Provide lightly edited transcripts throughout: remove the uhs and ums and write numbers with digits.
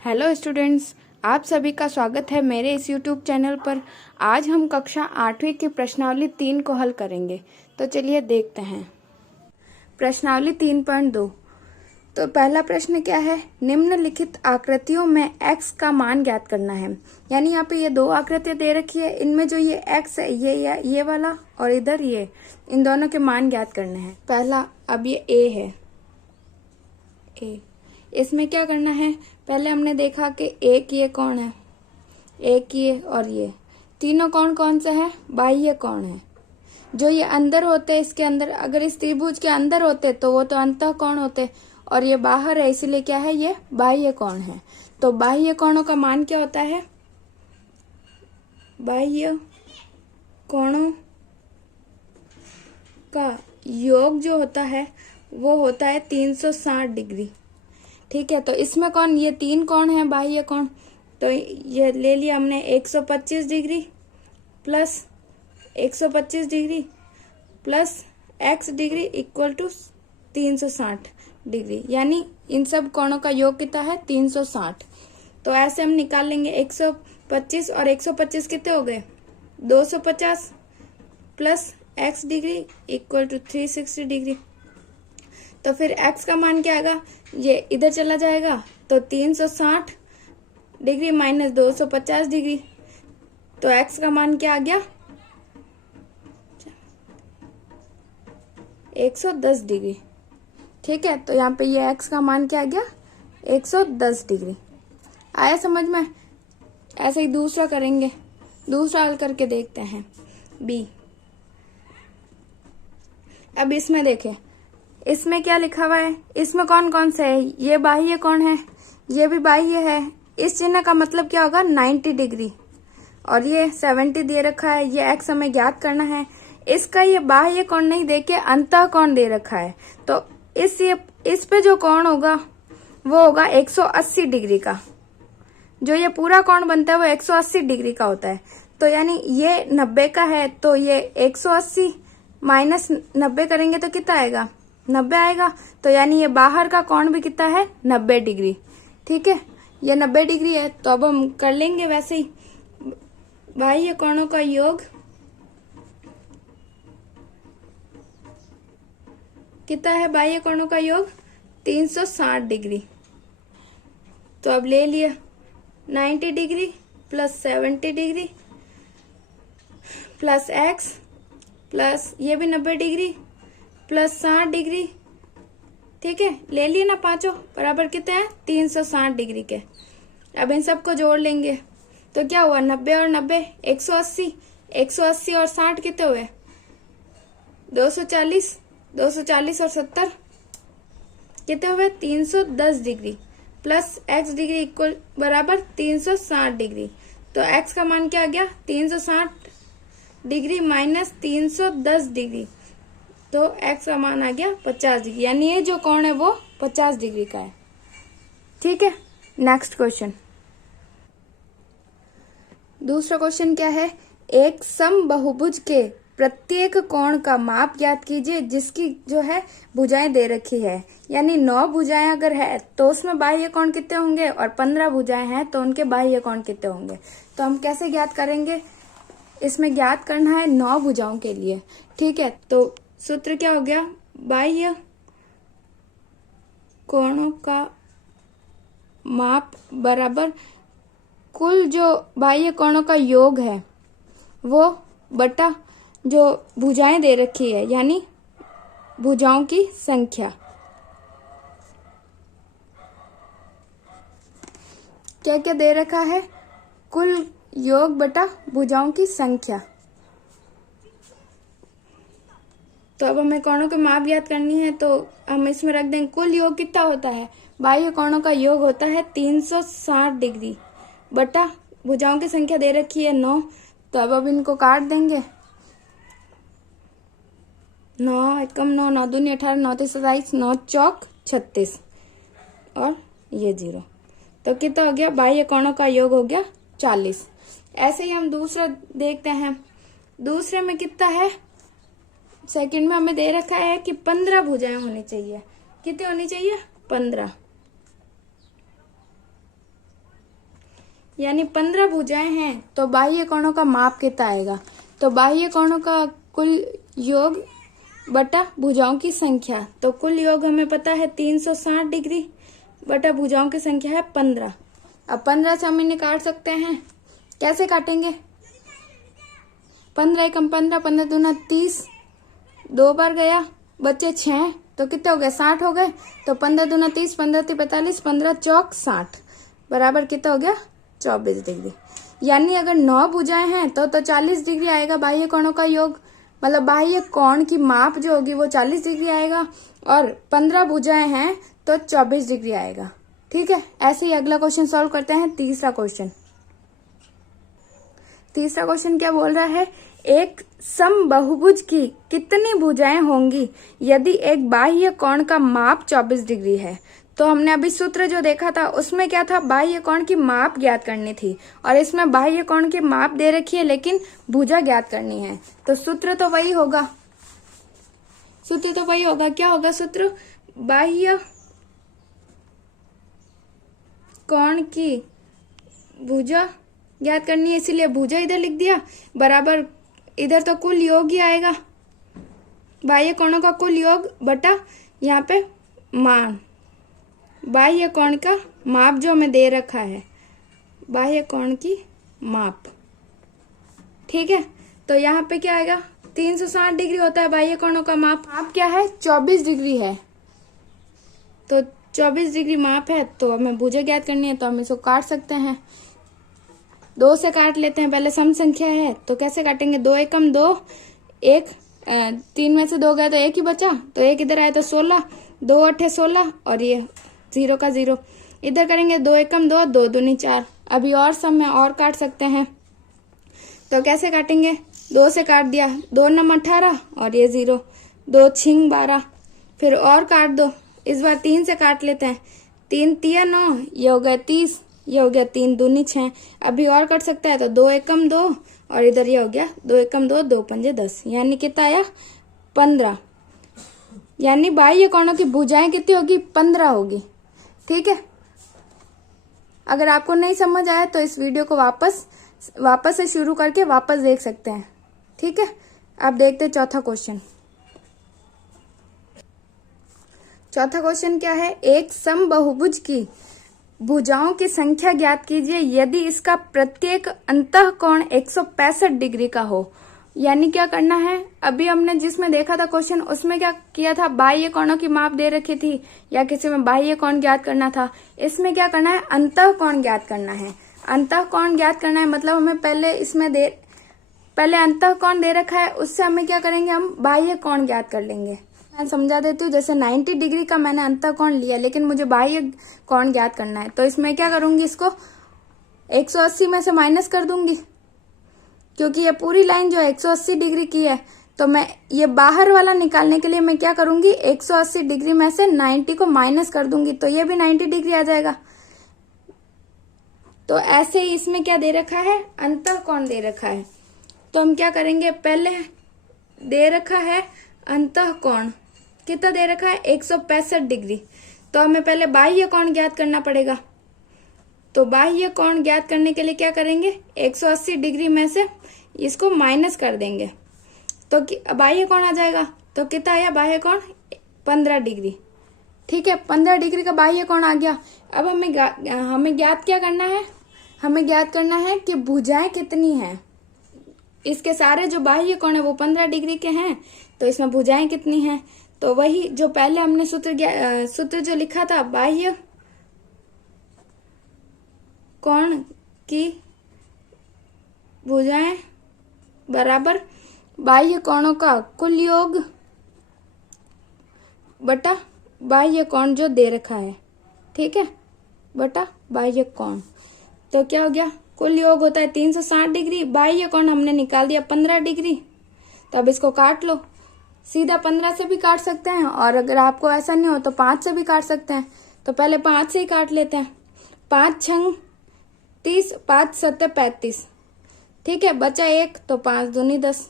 Hello students, आप सभी का स्वागत है मेरे इस यूट्यूब चैनल पर। आज हम कक्षा 8वीं की प्रश्नावली 3 को हल करेंगे। तो चलिए देखते हैं। प्रश्नावली 3.2। तो पहला प्रश्न क्या है, निम्नलिखित आकृतियों में x का मान ज्ञात करना है। यानी यहाँ पे ये दो आकृतियां दे रखी है, इनमें जो ये x है ये वाला और इधर ये, इन दोनों के मान ज्ञात करने हैं। पहला, अब ये a है, a इसमें क्या करना है, पहले हमने देखा कि एक ये कौन है, एक ये और ये तीनों कौन कौन से है, बाह्य कौन है। जो ये अंदर होते हैं, इसके अंदर अगर इस त्रिभुज के अंदर होते तो वो तो अंतः कोण होते, और ये बाहर है इसीलिए क्या है, ये बाह्य कोण है। तो बाह्य कोणों का मान क्या होता है, बाह्य कोणों का योग जो होता है वो होता है 360 डिग्री। ठीक है, तो इसमें कौन, ये तीन कौन है बाह्य कोण, तो ये ले लिया हमने 125 degree plus 125 degree plus x degree equal to 360 degree, यानी इन सब कोणों का योग कितना है 360। तो ऐसे हम निकाल लेंगे 125 और 125 कितने हो गए 250 plus x degree equal to 360 degree. तो फिर x का मान क्या आएगा, ये इधर चला जाएगा तो 360 डिग्री माइनस 250 डिग्री, तो x का मान क्या आ गया 110 डिग्री। ठीक है, तो यहाँ पे ये x का मान क्या आ गया 110 डिग्री। आया समझ में। ऐसे ही दूसरा करेंगे, दूसरा हल करके देखते हैं b। अब इसमें देखें, इसमें क्या लिखा हुआ है, इसमें कौन कौन से है, ये बाह्य कौन है, ये भी बाह्य है। इस चिन्ह का मतलब क्या होगा 90 डिग्री, और ये 70 दे रखा है, ये x हमें ज्ञात करना है। इसका ये बाह्य कोण नहीं देके अंतः कोण दे रखा है, तो इस पे जो कोण होगा वो होगा 180 डिग्री का। जो ये पूरा कोण बनता है वो 180 डिग्री का होता है। तो यानी ये 90 का है, तो ये 180 माइनस 90 करेंगे तो कितना आएगा 90 आएगा। तो यानी ये बाहर का कोण भी कितना है 90 डिग्री। ठीक है, ये 90 डिग्री है। तो अब हम कर लेंगे वैसे ही, बाह्य कोणों का योग कितना है, बाह्य कोणों का योग 360 डिग्री। तो अब ले लिया 90 degree plus 70 degree plus x plus ये भी 90 डिग्री प्लस 60 डिग्री। ठीक है, ले लिए ना पांचों बराबर कितने हैं 360 डिग्री के। अब इन सबको जोड़ लेंगे तो क्या हुआ 90 और 90 180, 180 और 60 कितने हुए 240, 240 और 70 कितने हुए 310 degree plus x degree equal बराबर 360 डिग्री। तो x का मान क्या आ गया 360 डिग्री माइनस 310 डिग्री, तो x का मान आ गया 50 डिग्री, यानी ये जो कोण है वो 50 डिग्री का है। ठीक है, नेक्स्ट क्वेश्चन। दूसरा क्वेश्चन क्या है, एक समबाहुभुज के प्रत्येक कोण का माप ज्ञात कीजिए जिसकी जो है भुजाएं दे रखी है। यानी 9 भुजाएं अगर है तो उसमें बाह्य कोण कितने होंगे, और 15 भुजाएं हैं तो उनके बाह्य कोण कितने होंगे। तो हम कैसे ज्ञात करेंगे, इसमें ज्ञात करना है 9 भुजाओं के लिए। ठीक है, तो सूत्र क्या हो गया, बाह्य कोणों का माप बराबर कुल जो बाह्य कोणों का योग है वो बटा जो भुजाएं दे रखी है, यानी भुजाओं की संख्या। क्या क्या दे रखा है, कुल योग बटा भुजाओं की संख्या। तो अब हमें कोणों के माप ज्ञात करनी है, तो हम इसमें रख देंगे कुल योग कितना होता है, बाह्य कोणों का योग होता है 360 डिग्री बटा भुजाओं की संख्या दे रखी है 9। तो अब इनको काट देंगे, 9 एकम 9, 9 दूनी 18, 9 तीस 27, 9 चौक 36 और ये 0। तो कितना हो गया, बाह्य कोणों का योग हो गया 40। ऐसे ही हम दूसरा देखते हैं, दूसरे में कितना है, सेकंड में हमें दे रखा है कि 15 भुजाएं होनी चाहिए। कितनी होनी चाहिए 15। यानी 15 भुजाएं हैं तो बाह्य कोणों का माप कितना आएगा? तो बाह्य कोणों का कुल योग बटा भुजाओं की संख्या। तो कुल योग हमें पता है 360 डिग्री बटा भुजाओं की संख्या है 15। अब 15 से हम इन्हें काट सकते हैं। कैसे काटेंगे? 15 एकम 15, 15 दूना 30, 2 बार गया, बच्चे 6, तो कितने हो गए? 60 हो गए। तो 15 दूना 30, 15 × 45, 15 चौक 60 बराबर कितना हो गया? 24 डिग्री। यानी अगर 9 भुजाएं हैं तो 40 डिग्री आएगा बाह्य कोणों का योग, मतलब बाह्य कोण की माप जो होगी वो 40 डिग्री आएगा, और 15 भुजाएं हैं तो 24 डिग्री आएगा। ठीक है, ऐसे ही अगला क्वेश्चन सॉल्व करते हैं। तीसरा क्वेश्चन क्या बोल रहा है? एक समबाहुभुज की कितनी भुजाएं होंगी यदि एक बाह्य कोण का माप 24 डिग्री है? तो हमने अभी सूत्र जो देखा था उसमें क्या था? बाह्य कोण की माप ज्ञात करनी थी, और इसमें बाह्य कोण की माप दे रखी है लेकिन भुजा ज्ञात करनी है। तो सूत्र तो वही होगा। क्या होगा सूत्र? बाह्य कोण की भुजा ज्ञात करनी है, इसीलिए भुजा इधर लिख दिया, बराबर इधर तो कुल योग ही आएगा, बाह्य कोणों का कुल योग बटा यहाँ पे मान, बाह्य कोण का माप जो हमें दे रखा है, बाह्य कोण की माप। ठीक है, तो यहाँ पे क्या आएगा? 360 डिग्री होता है बाह्य कोणों का माप। माप क्या है? 24 डिग्री है। तो 24 डिग्री माप है, तो हमें भुजा ज्ञात करनी है, तो हम इसको काट सकते हैं। 2 से काट लेते हैं, पहले सम संख्या है तो कैसे काटेंगे? 2 एकम 2, 1, 3 में से 2 गया तो 1 ही बचा, तो 1 इधर आया तो 16, 2 8 16, और ये 0 का 0 इधर करेंगे। 2 एकम 2, 2 दूनी 4। अभी और सम में और काट सकते हैं, तो कैसे काटेंगे? 2 से काट दिया, 2 9 18, और ये 0, 2 6 12, फिर और काट दो। इस बार 3 से काट लेते हैं, 3 3 9, ये हो गया 30, ये हो गया 3 दूनी 6। अभी और कट सकता है, तो 2 एकम 2, और इधर ये हो गया 2 एकम 2, 2 पंजे 10, यानी कितना आया? 15। यानी बाह्य कोणों की भुजाएं कितनी होगी? 15 होगी। ठीक है, अगर आपको नहीं समझ आया तो इस वीडियो को वापस से शुरू करके वापस देख सकते हैं। ठीक है, अब देखते हैं चौथा क्वेश्चन। चौथा क्वेश्चन क्या है? एक समबाहुभुज की भुजाओं की संख्या ज्ञात कीजिए यदि इसका प्रत्येक अंतःकोण 165 डिग्री का हो। यानी क्या करना है? अभी हमने जिसमें देखा था क्वेश्चन, उसमें क्या किया था? बाह्य कोणों की माप दे रखी थी, या किसी में बाह्य कोण ज्ञात करना था। इसमें क्या करना है? अंतःकोण ज्ञात करना है। अंतःकोण ज्ञात करना है मतलब हमें पहले अंतःकोण दे रखा है, उससे हमें क्या करेंगे? हम बाह्य कोण ज्ञात कर लेंगे। मैं समझा देती हूँ। जैसे 90 डिग्री का मैंने अंतःकोण लिया, लेकिन मुझे बाह्य कोण ज्ञात करना है, तो इसमें क्या करूंगी? इसको 180 में से माइनस कर दूंगी, क्योंकि ये पूरी लाइन जो 180 डिग्री की है, तो मैं ये बाहर वाला निकालने के लिए मैं क्या करूंगी? 180 डिग्री में से 90 को माइनस कर दूंगी, तो ये भी 90 डिग्री आ जाएगा। तो ऐसे ही इसमें क्या दे रखा है? अंतःकोण दे रखा है। तो हम क्या करेंगे? पहले दे रखा है अंतःकोण, कितना दे रखा है? 165 डिग्री। तो हमें पहले बाह्य कोण ज्ञात करना पड़ेगा। तो बाह्य कोण ज्ञात करने के लिए क्या करेंगे? 180 डिग्री में से इसको माइनस कर देंगे, तो बाह्य कोण आ जाएगा। तो कितना आया बाह्य कोण? 15 डिग्री। ठीक है, 15 डिग्री का बाह्य कोण आ गया। अब हमें ज्ञात क्या करना है? हमें ज्ञात करना है कि भुजाएं कितनी हैं। इसके सारे जो बाह्य कोण है वो 15 डिग्री के हैं, तो इसमें भुजाएं कितनी हैं? तो वही जो पहले हमने सूत्र जो लिखा था, बाह्य कोण की भुजाएं बराबर बाह्य कोणों का कुल योग बटा बाह्य कोण जो दे रखा है। ठीक है, बटा बाह्य कोण। तो क्या हो गया? कुल योग होता है 360 डिग्री, बाह्य कोण हमने निकाल दिया 15 डिग्री। तो अब इसको काट लो, सीधा 15 से भी काट सकते हैं, और अगर आपको ऐसा नहीं हो तो 5 से भी काट सकते हैं। तो पहले 5 से ही काट लेते हैं। 5 6 30, 5 7 35। ठीक है, बचा 1, तो 5 दूनी 10।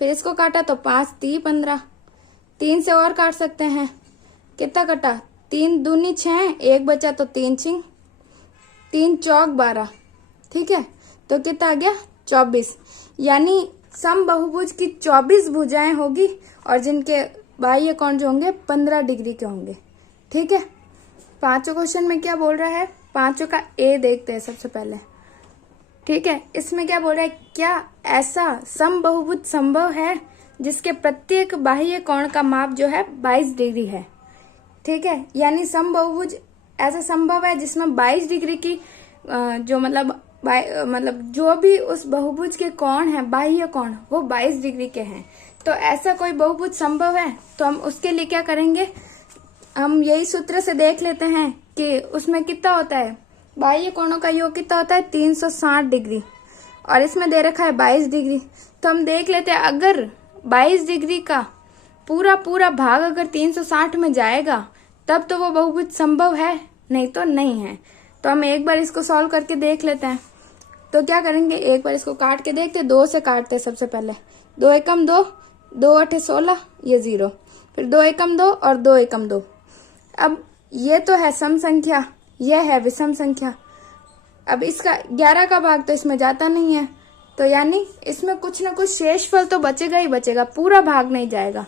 फिर इसको काटा तो 5 3 15। 3 से और काट सकते हैं, कितना कटा? 3 दूनी 6, 1 बचा तो 3 6, 3 चौक 12, ठीक है, तो कितना आ गया 24। यानी समबाहुभुज की 24 भुजाएं होगी और जिनके बाह्य कोण जो होंगे 15 डिग्री के होंगे। ठीक है, पांचों क्वेश्चन में क्या बोल रहा है, पांचों का ए देखते हैं सबसे पहले। ठीक है, इसमें क्या बोल रहा है, क्या ऐसा समबाहुभुज संभव है जिसके प्रत्येक बाह्य कोण का माप जो है 22 डिग्री है। ठीक है, यानी समबाहुभुज ऐसा संभव है जिसमें 22 डिग्री की जो मतलब जो भी उस बहुभुज के कोण है, बाह्य कोण, वो 22 डिग्री के हैं। तो ऐसा कोई बहुभुज संभव है, तो हम उसके लिए क्या करेंगे, हम यही सूत्र से देख लेते हैं कि उसमें कितना होता है, बाह्य कोणों का योग कितना होता है 360 डिग्री, और इसमें दे रखा है 22 डिग्री। तो हम देख लेते हैं, अगर 22 डिग्री का पूरा भाग अगर 360 में जाएगा तब तो वो बहुभुज संभव है, नहीं तो नहीं है। तो हम एक बार इसको सॉल्व करके देख लेते हैं। तो क्या करेंगे, एक बार इसको काट के देखते, 2 से काटते हैं सबसे पहले। 2 एकम 2, 2 8 16, ये 0, फिर 2 एकम 2 और 2 एकम 2। अब ये तो है सम संख्या, ये है विषम संख्या। अब इसका 11 का भाग तो इसमें जाता नहीं है, तो यानी इसमें कुछ ना कुछ शेषफल तो बचेगा ही बचेगा, पूरा भाग नहीं जाएगा।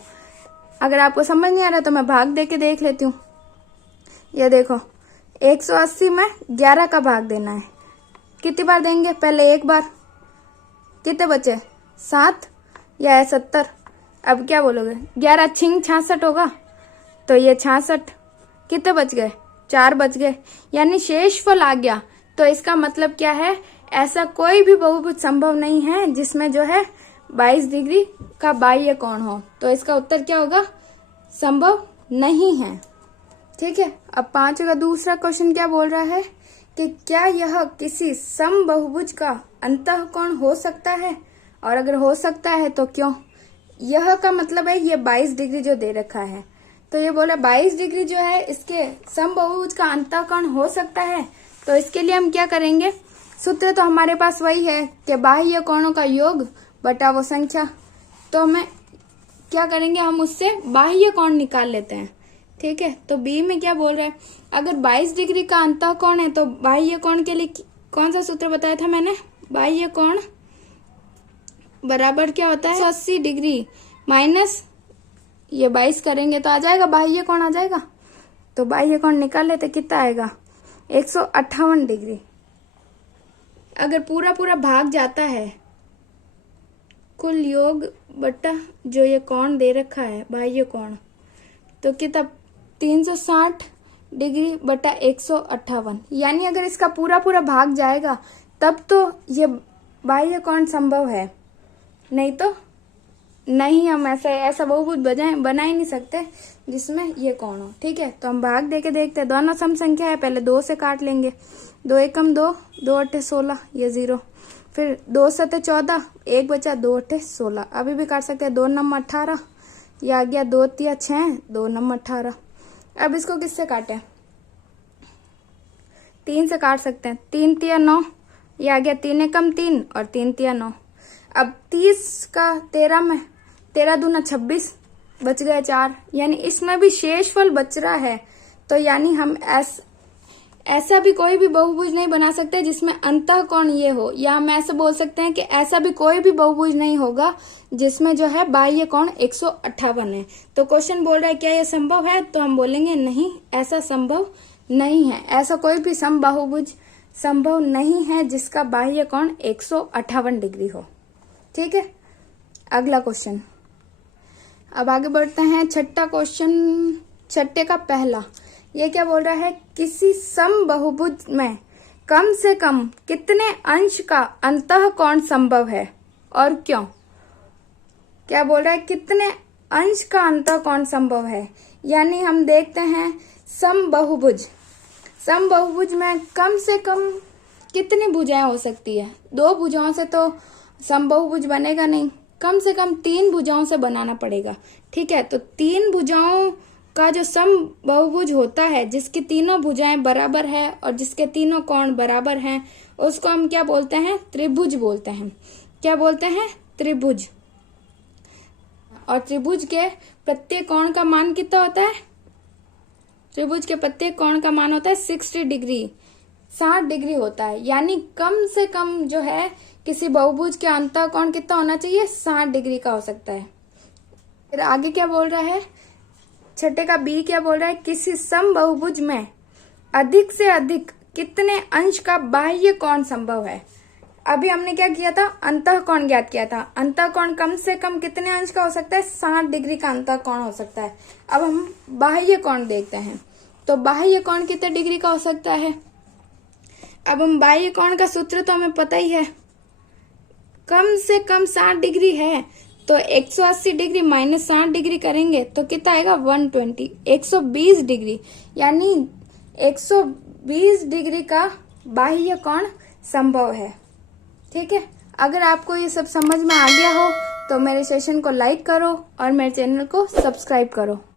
अगर आपको समझ नहीं आ रहा तो मैं भाग दे के देख लेती हूँ। ये देखो, 180 में 11 का भाग देना है। कितनी बार देंगे, पहले एक बार, कितने बचे 7 या है 70। अब क्या बोलोगे, 11 छिंग 66 होगा, तो ये 66, कितने बच गए, 4 बच गए, यानी शेषफल आ गया। तो इसका मतलब क्या है, ऐसा कोई भी बहुभुज संभव नहीं है जिसमें जो है 22 डिग्री का बाह्य कोण हो। तो इसका उत्तर क्या होगा, संभव नहीं है। ठीक है, अब 5 का दूसरा क्वेश्चन क्या बोल रहा है कि क्या यह किसी समबाहुभुज का अंतःकोण हो सकता है, और अगर हो सकता है तो क्यों। यह का मतलब है ये 22 डिग्री जो दे रखा है, तो ये बोला 22 डिग्री जो है इसके समबाहुभुज का अंतःकोण हो सकता है। तो इसके लिए हम क्या करेंगे, सूत्र तो हमारे पास वही है कि बाह्य कोणों का योग बटा वो संख्या। तो हमें क्या करेंगे, हम उससे बाह्य कोण निकाल लेते हैं। ठीक है, तो बी में क्या बोल रहा है, अगर 22 डिग्री का अंतःकोण है तो बाह्य कोण के लिए कौन सा सूत्र बताया था मैंने, बाह्य कोण बराबर क्या होता है 180 डिग्री माइनस ये 22 करेंगे तो आ जाएगा, बाह्य कोण आ जाएगा। तो बाह्य कोण निकाल लेते, कितना आएगा 158 डिग्री। अगर पूरा भाग जाता है कुल योग बटा जो ये कोण दे रखा है बाह्य कोण, तो कितना 360 डिग्री बटा 158, यानी अगर इसका पूरा भाग जाएगा तब तो ये बाह्य कोण संभव है, नहीं तो नहीं। हम ऐसा बहुभुज बना ही नहीं सकते जिसमें ये कोण हो। ठीक है, तो हम भाग दे के देखते हैं। दोनों सम संख्या है, पहले 2 से काट लेंगे। 2 एकम 2, 2 8 16, ये 0, फिर 2 7 14, 1 बचा, 2 8 16। अभी भी काट सकते हैं, 2 9 18, ये आ गया 2 3 6, 2 9 18। अब इसको किससे काटें, 3 से काट सकते हैं, 3 3 9, ये आ गया 3 एकम 3 और 3 3 9। अब 30 का 13 में 13 दूना 26, बच गए 4, यानी इसमें भी शेषफल बच रहा है। तो यानी हम ऐसा भी कोई भी बहुभुज नहीं बना सकते जिसमें अंतःकोण ये हो, या हम ऐसा बोल सकते हैं कि ऐसा भी कोई भी बहुभुज नहीं होगा जिसमें जो है बाह्य कोण 158 है। तो क्वेश्चन बोल रहा है क्या यह संभव है, तो हम बोलेंगे नहीं, ऐसा संभव नहीं है। ऐसा कोई भी समबाहुभुज संभव नहीं है जिसका बाह्य कोण 158 डिग्री हो। ठीक है, अगला क्वेश्चन। अब आगे बढ़ते हैं, छठा क्वेश्चन, छठे का पहला। ये क्या बोल रहा है, किसी समबाहुभुज में कम से कम कितने अंश का अंतःकोण संभव है और क्यों। क्या बोल रहा है, कितने अंश का अंतःकोण संभव है। यानी हम देखते हैं समबाहुभुज में कम से कम कितनी भुजाएं हो सकती है। 2 भुजाओं से तो समबाहुभुज बनेगा नहीं, कम से कम 3 भुजाओं से बनाना पड़ेगा। ठीक है, तो 3 भुजाओं का जो समबाहुभुज होता है, जिसकी तीनों भुजाएं बराबर है और जिसके तीनों कोण बराबर हैं, उसको हम क्या बोलते हैं, त्रिभुज बोलते हैं। क्या बोलते हैं, त्रिभुज। और त्रिभुज के प्रत्येक कोण का मान कितना होता है, त्रिभुज के प्रत्येक कोण का मान होता है 60 डिग्री। 60 डिग्री होता है। यानी कम से कम जो है किसी बहुभुज के अंतः कोण कितना होना चाहिए, 60 डिग्री का हो सकता है। फिर आगे क्या बोल रहा है, छठे का बी क्या बोल रहा है, किसी समबाहुभुज में अधिक से अधिक कितने अंश का बाह्य कोण संभव है। अभी हमने क्या किया था, अंतः कोण ज्ञात किया था। अंतः कोण कम से कम कितने अंश का हो सकता है, 60 डिग्री का अंतः कोण हो सकता है। अब हम बाह्य कोण देखते हैं, तो बाह्य कोण कितने डिग्री का हो सकता है। अब हम बाह्य कोण का सूत्र तो हमें पता ही है, कम से कम 60 डिग्री है, तो 180 डिग्री माइनस 60 डिग्री करेंगे तो कितना आएगा, 120, 120 डिग्री। यानी 120 डिग्री का बाह्य कोण संभव है। ठीक है, अगर आपको ये सब समझ में आ गया हो तो मेरे सेशन को लाइक करो और मेरे चैनल को सब्सक्राइब करो।